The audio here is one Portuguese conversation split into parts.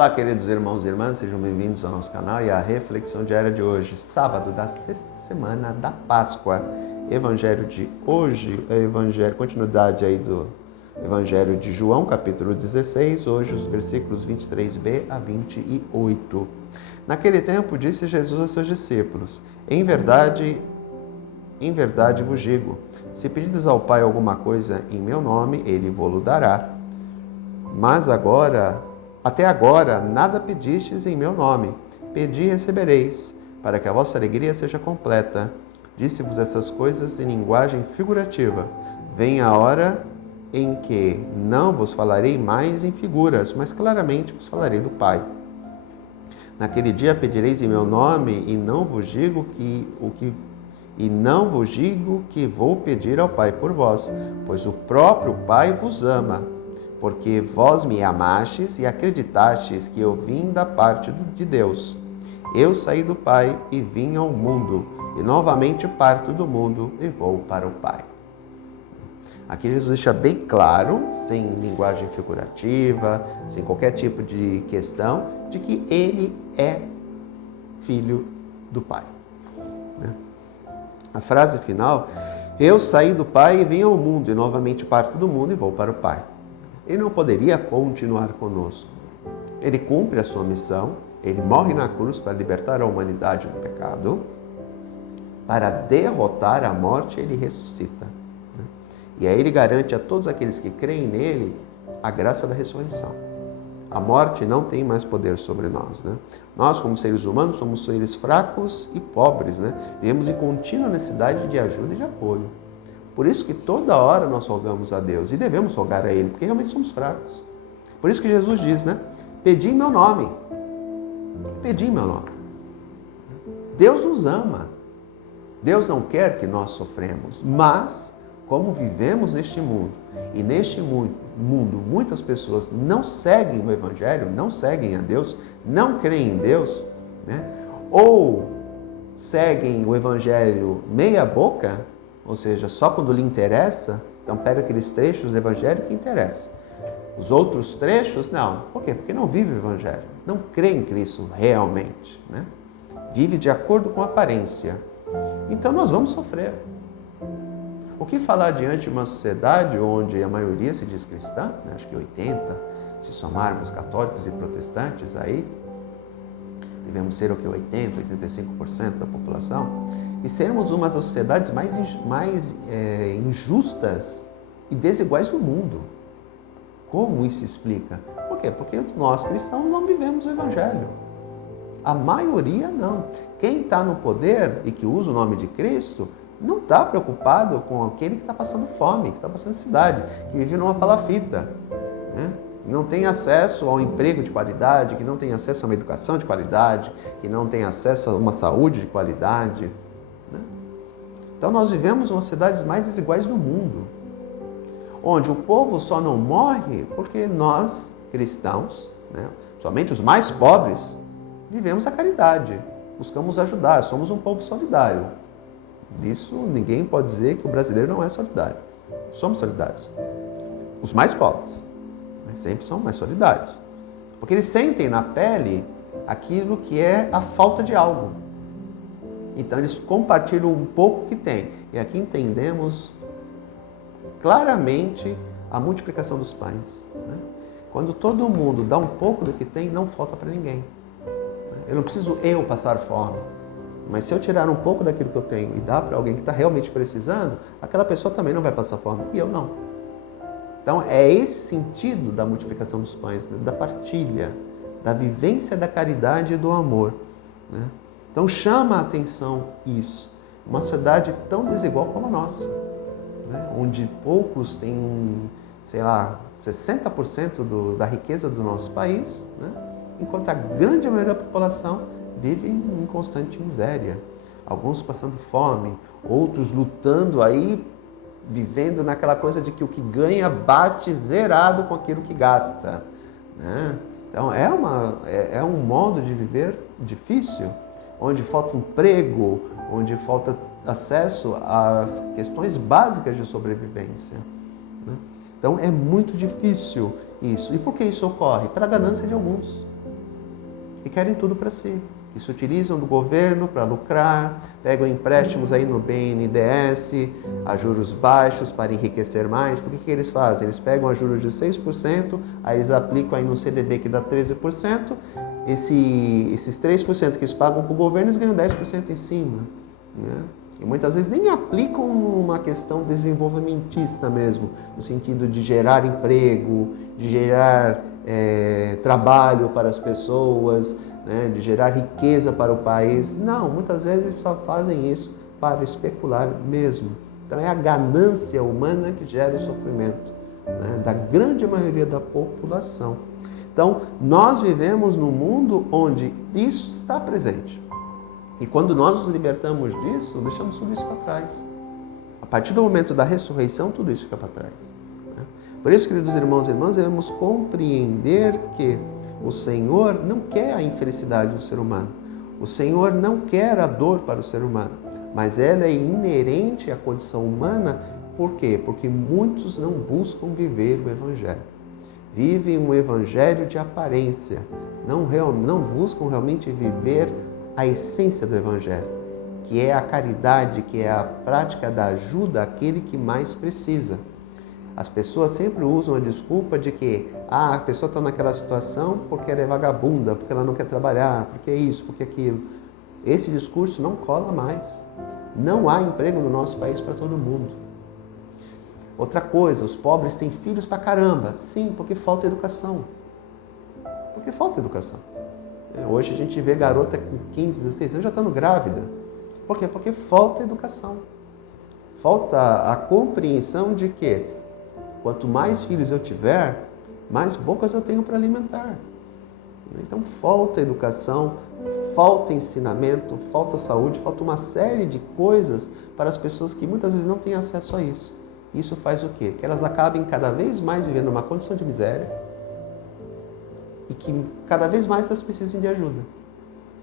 Olá, queridos irmãos e irmãs, sejam bem-vindos ao nosso canal e à reflexão diária de hoje, sábado da sexta semana da Páscoa. Evangelho de hoje é continuidade aí do Evangelho de João, capítulo 16, hoje os versículos 23b a 28. Naquele tempo disse Jesus a seus discípulos: Em verdade vos digo, se pedirdes ao Pai alguma coisa em meu nome, ele vô-lo dará. Mas até agora, nada pedistes em meu nome. Pedi e recebereis, para que a vossa alegria seja completa. Disse-vos essas coisas em linguagem figurativa. Vem a hora em que não vos falarei mais em figuras, mas claramente vos falarei do Pai. Naquele dia pedireis em meu nome, e não vos digo que vou pedir ao Pai por vós, pois o próprio Pai vos ama. Porque vós me amastes e acreditastes que eu vim da parte de Deus. Eu saí do Pai e vim ao mundo, e novamente parto do mundo e vou para o Pai. Aqui Jesus deixa bem claro, sem linguagem figurativa, sem qualquer tipo de questão, de que ele é filho do Pai. A frase final, eu saí do Pai e vim ao mundo, e novamente parto do mundo e vou para o Pai. Ele não poderia continuar conosco. Ele cumpre a sua missão, ele morre na cruz para libertar a humanidade do pecado, para derrotar a morte, ele ressuscita. E aí ele garante a todos aqueles que creem nele a graça da ressurreição. A morte não tem mais poder sobre nós. Nós, como seres humanos, somos seres fracos e pobres. Vivemos em contínua necessidade de ajuda e de apoio. Por isso que toda hora nós rogamos a Deus e devemos rogar a Ele, porque realmente somos fracos. Por isso que Jesus diz, pedi em meu nome. Pedi em meu nome. Deus nos ama. Deus não quer que nós sofremos, mas como vivemos neste mundo, e neste mundo muitas pessoas não seguem o Evangelho, não seguem a Deus, não creem em Deus, ou seguem o Evangelho meia boca, ou seja, só quando lhe interessa, então pega aqueles trechos do Evangelho que interessam. Os outros trechos, não. Por quê? Porque não vive o Evangelho, não crê em Cristo realmente. Vive de acordo com a aparência. Então nós vamos sofrer. O que falar diante de uma sociedade onde a maioria se diz cristã, acho que 80%, se somarmos católicos e protestantes aí, devemos ser o que 80%, 85% da população, e sermos uma das sociedades mais injustas e desiguais do mundo. Como isso se explica? Por quê? Porque nós cristãos não vivemos o Evangelho. A maioria não. Quem está no poder e que usa o nome de Cristo não está preocupado com aquele que está passando fome, que está passando necessidade, que vive numa palafita, não tem acesso ao emprego de qualidade, que não tem acesso a uma educação de qualidade, que não tem acesso a uma saúde de qualidade. Então nós vivemos uma das cidades mais desiguais do mundo, onde o povo só não morre porque nós, cristãos, somente os mais pobres, vivemos a caridade, buscamos ajudar, somos um povo solidário. Disso ninguém pode dizer que o brasileiro não é solidário. Somos solidários. Os mais pobres sempre são mais solidários, porque eles sentem na pele aquilo que é a falta de algo. Então eles compartilham um pouco que tem. E aqui entendemos claramente a multiplicação dos pães. Quando todo mundo dá um pouco do que tem, não falta para ninguém. Eu não preciso passar fome. Mas se eu tirar um pouco daquilo que eu tenho e dar para alguém que está realmente precisando, aquela pessoa também não vai passar fome. E eu não. Então é esse sentido da multiplicação dos pães, da partilha, da vivência da caridade e do amor. Então chama a atenção isso. Uma sociedade tão desigual como a nossa, onde poucos têm, 60% da riqueza do nosso país, enquanto a grande maioria da população vive em constante miséria. Alguns passando fome, outros lutando aí, vivendo naquela coisa de que o que ganha bate zerado com aquilo que gasta. Então é um modo de viver difícil, onde falta emprego, onde falta acesso às questões básicas de sobrevivência. Então é muito difícil isso. E por que isso ocorre? Pela ganância de alguns. e querem tudo para si. Que se utilizam do governo para lucrar, pegam empréstimos aí no BNDES a juros baixos para enriquecer mais. Por que eles fazem? Eles pegam a juros de 6%, aí eles aplicam aí no CDB que dá 13%, esses 3% que eles pagam para o governo, eles ganham 10% em cima, né? E muitas vezes nem aplicam uma questão desenvolvimentista mesmo, no sentido de gerar emprego, de gerar trabalho para as pessoas, né, de gerar riqueza para o país. Não, muitas vezes só fazem isso para especular mesmo. Então é a ganância humana que gera o sofrimento, né, da grande maioria da população. Então nós vivemos num mundo onde isso está presente. E quando nós nos libertamos disso, deixamos tudo isso para trás. A partir do momento da ressurreição, tudo isso fica para trás, né? Por isso, queridos irmãos e irmãs, devemos compreender que o Senhor não quer a infelicidade do ser humano. O Senhor não quer a dor para o ser humano. Mas ela é inerente à condição humana. Por quê? Porque muitos não buscam viver o Evangelho. Vivem um Evangelho de aparência. Não buscam realmente viver a essência do Evangelho, que é a caridade, que é a prática da ajuda àquele que mais precisa. As pessoas sempre usam a desculpa de que a pessoa está naquela situação porque ela é vagabunda, porque ela não quer trabalhar, porque é isso, porque é aquilo. Esse discurso não cola mais. Não há emprego no nosso país para todo mundo. Outra coisa, os pobres têm filhos pra caramba. Sim, porque falta educação. Porque falta educação. Hoje a gente vê garota com 15, 16 anos já estando grávida. Por quê? Porque falta educação. Falta a compreensão de que quanto mais filhos eu tiver, mais bocas eu tenho para alimentar. Então falta educação, falta ensinamento, falta saúde, falta uma série de coisas para as pessoas que muitas vezes não têm acesso a isso. Isso faz o quê? Que elas acabem cada vez mais vivendo uma condição de miséria e que cada vez mais elas precisem de ajuda.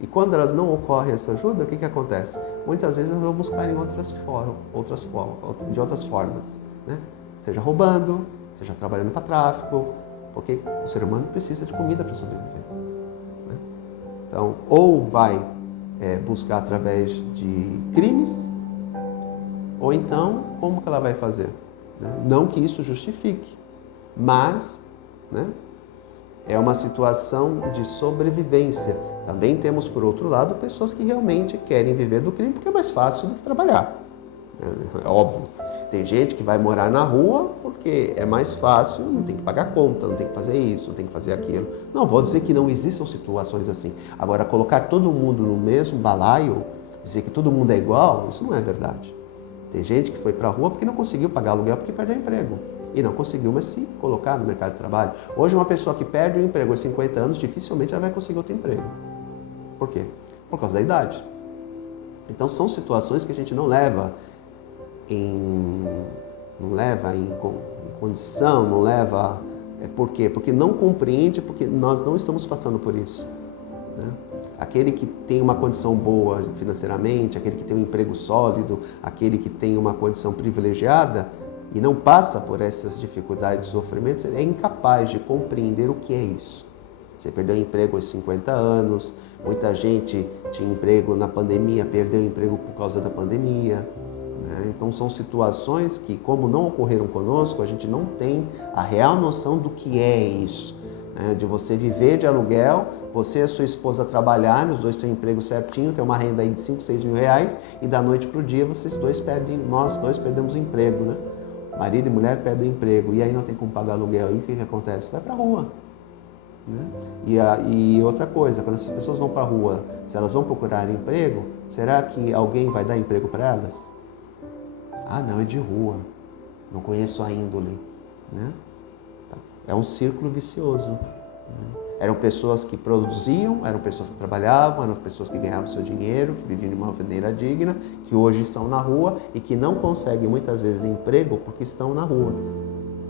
E quando elas não ocorrem essa ajuda, o que acontece? Muitas vezes elas vão buscar em de outras formas, né? Seja roubando, seja trabalhando para tráfico, porque o ser humano precisa de comida para sobreviver, né? Então, ou vai buscar através de crimes, ou então, como que ela vai fazer? Não que isso justifique, mas, né, é uma situação de sobrevivência. Também temos, por outro lado, pessoas que realmente querem viver do crime porque é mais fácil do que trabalhar. É óbvio. Tem gente que vai morar na rua porque é mais fácil, não tem que pagar conta, não tem que fazer isso, não tem que fazer aquilo. Não vou dizer que não existam situações assim. Agora, colocar todo mundo no mesmo balaio, dizer que todo mundo é igual, isso não é verdade. Tem gente que foi para a rua porque não conseguiu pagar aluguel porque perdeu emprego. E não conseguiu mais se colocar no mercado de trabalho. Hoje, uma pessoa que perde o emprego aos 50 anos, dificilmente ela vai conseguir outro emprego. Por quê? Por causa da idade. Então, são situações que a gente não leva em condição, não leva... Por quê? Porque não compreende, porque nós não estamos passando por isso, né? Aquele que tem uma condição boa financeiramente, aquele que tem um emprego sólido, aquele que tem uma condição privilegiada e não passa por essas dificuldades e sofrimentos, é incapaz de compreender o que é isso. Você perdeu o emprego aos 50 anos, muita gente tinha emprego na pandemia, perdeu o emprego por causa da pandemia, né? Então são situações que, como não ocorreram conosco, a gente não tem a real noção do que é isso, né? De você viver de aluguel, você e a sua esposa trabalharem, os dois têm emprego certinho, tem uma renda aí de 5, 6 mil reais, e da noite para o dia nós dois perdemos o emprego, né? Marido e mulher perdem o emprego, e aí não tem como pagar aluguel, e o que acontece? Vai para a rua, né? E outra coisa, quando essas pessoas vão para a rua, se elas vão procurar emprego, será que alguém vai dar emprego para elas? Ah, não, é de rua, não conheço a índole, né? É um círculo vicioso, né? Eram pessoas que produziam, eram pessoas que trabalhavam, eram pessoas que ganhavam seu dinheiro, que viviam de uma maneira digna, que hoje estão na rua e que não conseguem muitas vezes emprego porque estão na rua.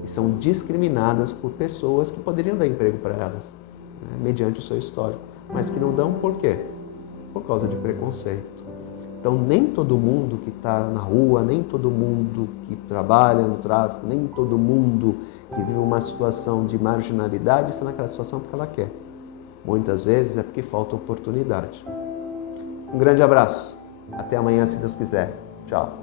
E são discriminadas por pessoas que poderiam dar emprego para elas, né, mediante o seu histórico, mas que não dão por quê? Por causa de preconceito. Então, nem todo mundo que está na rua, nem todo mundo que trabalha no tráfico, nem todo mundo que vive uma situação de marginalidade está naquela situação porque ela quer. Muitas vezes é porque falta oportunidade. Um grande abraço. Até amanhã, se Deus quiser. Tchau.